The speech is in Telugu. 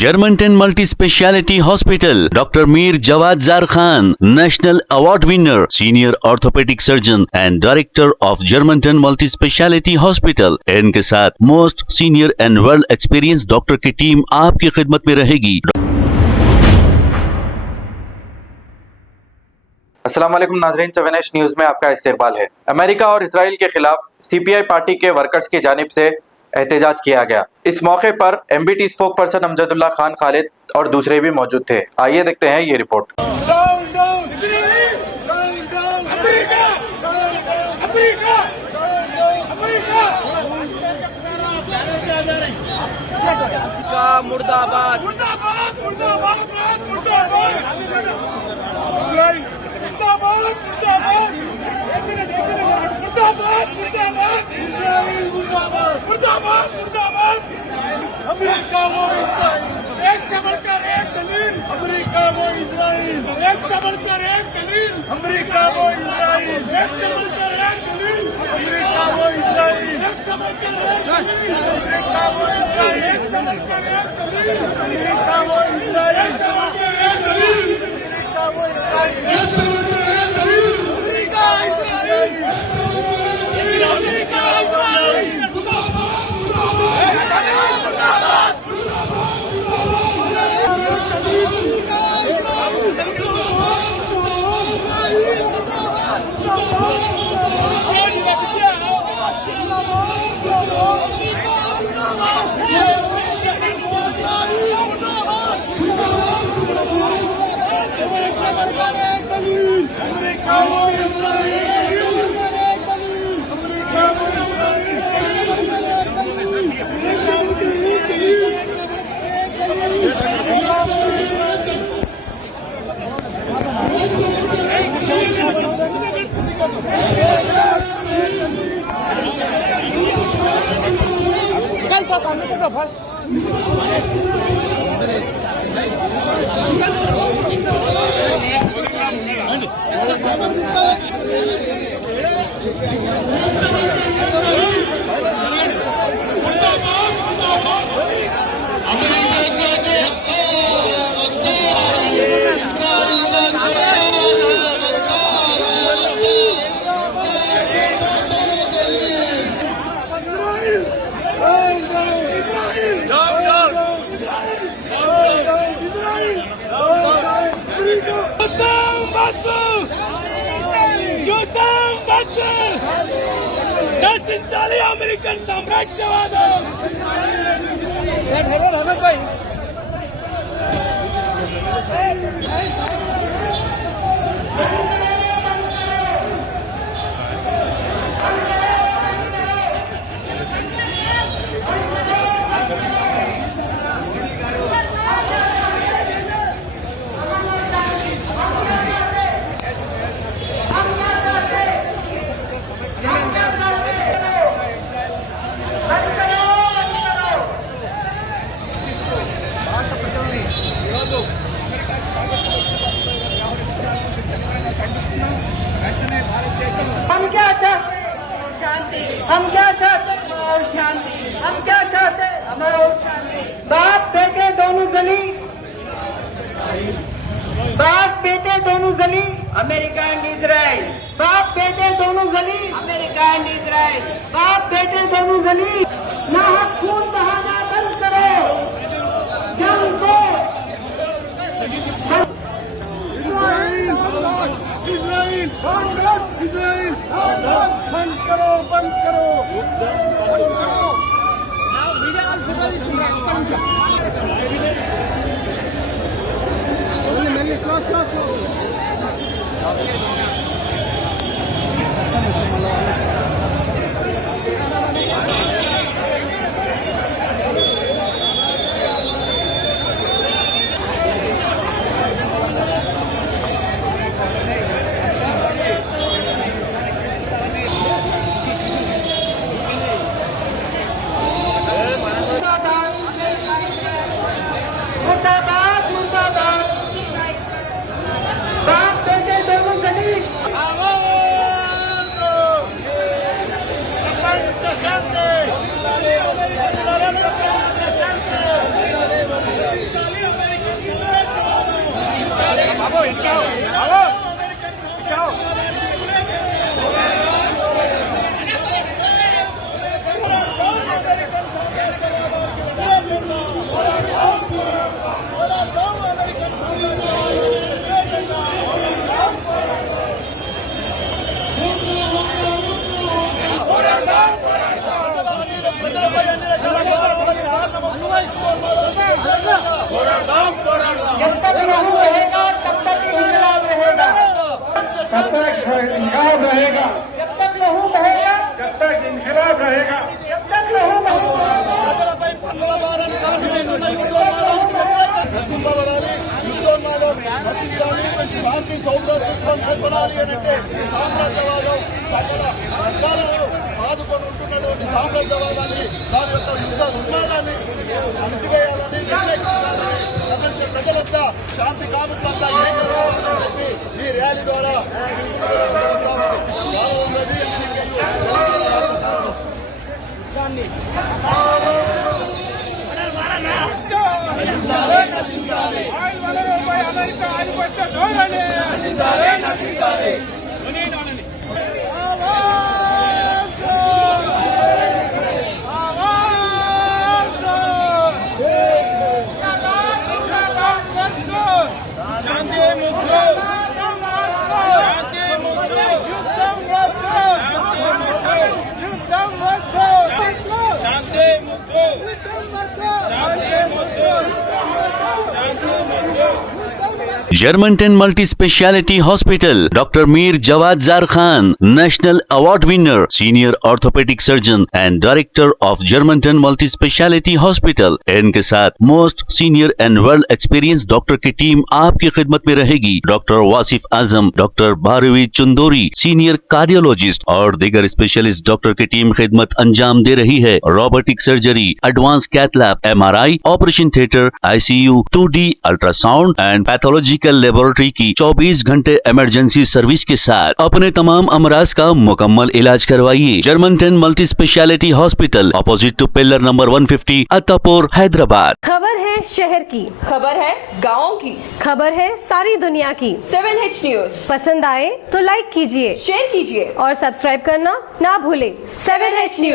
Germantown Multi Speciality Hospital, Dr. Mir Jawad Zar Khan, National Award winner, Senior Orthopedic Surgeon and Director of Germantown Multi Speciality Hospital. इनके साथ most senior and world experience doctor की टीम आपकी खिदमत में रहेगी। अस्सलाम वालेकुम नाज़रीन, 7H न्यूज़ में आपका इस्तकबाल है। अमेरिका और इसराइल के खिलाफ सीपीआई पार्टी के वर्कर्स की जानिब से एहतजाज किया गया। इस मौके पर MBT spoke person Amjadullah Khan Khalid और दूसरे भी मौजूद थे। आइए देखते हैं ये रिपोर्ट। मुर्दाबाद अमेरिका वो इस्राइल, एक से बढ़कर एक जलील। अमेरिका वो इस्राइल, एक से बढ़कर एक जलील। अमेरिका वो इस्राइल, एक से बढ़कर एक जलील। अमेरिका वो इस्राइल, एक से बढ़कर एक जलील। अमेरिका वो इस्राइल, एक से बढ़कर एक जलील। अमेरिका वो इस्राइल, एक से बढ़कर एक जलील। अमेरिका वो इस्राइल, एक से बढ़कर एक जलील। America Israel, America Israel. American साम्राज्यवाद हम क्या चाहते और शांति। हम क्या चाहते हमें और शांति। बाप बेटे दोनों जली, बाप बेटे दोनों जली। अमेरिका एंड इजराइल, बाप बेटे दोनों जली। अमेरिका एंड इजराइल, बाप बेटे दोनों जली। ना खून बहाना बंद करो, जंग को इजराइल इजराइल बंद करो, बंद करो, बंद करो। ప్రజలపై అన్ని రకాల గౌరవాలకు కారణమవుతున్న जब तक लहू रहेगा तब तक इंकलाब रहेगा, तब तक इंकलाब रहेगा, जब तक लहू बहेगा जब तक इंकलाब रहेगा। जब तक लहू बहेगा। ప్రజలపై పన్నుల భారాన్ని కారణమవుతున్న యుద్ధోన్మాదానికి వ్యతిరేకంగా నశింపబడాలి. యుద్ధోన్మాదం నశించాలి. శాంతి సౌభ్రాతృత్వం నెలకొనాలి అనంటే సామ్రాజ్యవాదం సకల వర్గాలను ఆదుకొని ఉంటున్నటువంటి సామ్రాజ్యవాదాన్ని దాని యొక్క యుద్ధ ఉన్మాదాన్ని అణిచివేయాలని వ్యతిరేకించాలని ప్రపంచ ప్రజలంతా శాంతి కాముకంగా ఏకం కావాలని చెప్పి ఈ ర్యాలీ ద్వారా ఆయిల్ వనరులపై అమెరికా ఆధిపత్య ధోరణి నశించాలి, నశించాలి. శాంతి ముద్దు, శాంతి ముద్దు, యుద్ధం వద్దు, యుద్ధం వద్దు, శాంతి ముద్దు, శాంతి ముద్దు, శాంతి ముద్దు. Germantown Multi Speciality Hospital, Dr. Mir Jawad Zar Khan, National Award winner, Senior Orthopedic Surgeon and Director of Germantown Multi Speciality Hospital. इनके साथ most senior and world experience doctor की टीम आपकी खिदमत में रहेगी. डॉक्टर वासिफ आजम, डॉक्टर भारवी चुंदोरी, सीनियर कार्डियोलॉजिस्ट और दीगर स्पेशलिस्ट डॉक्टर की टीम खिदमत अंजाम दे रही है. Robotic surgery, advance cath lab, MRI, operation theatre, ICU, 2D ultrasound and pathological laboratory की 24 घंटे इमरजेंसी सर्विस के साथ अपने तमाम अमराज का मुकम्मल इलाज करवाइए. Germanten multi speciality hospital, opposite to pillar number 150, Attapur, Hyderabad. खबर है शहर की, खबर है गाँव की, खबर है सारी दुनिया की. 7H न्यूज पसंद आए तो लाइक कीजिए, शेयर कीजिए और सब्सक्राइब करना ना भूलें. 7H news.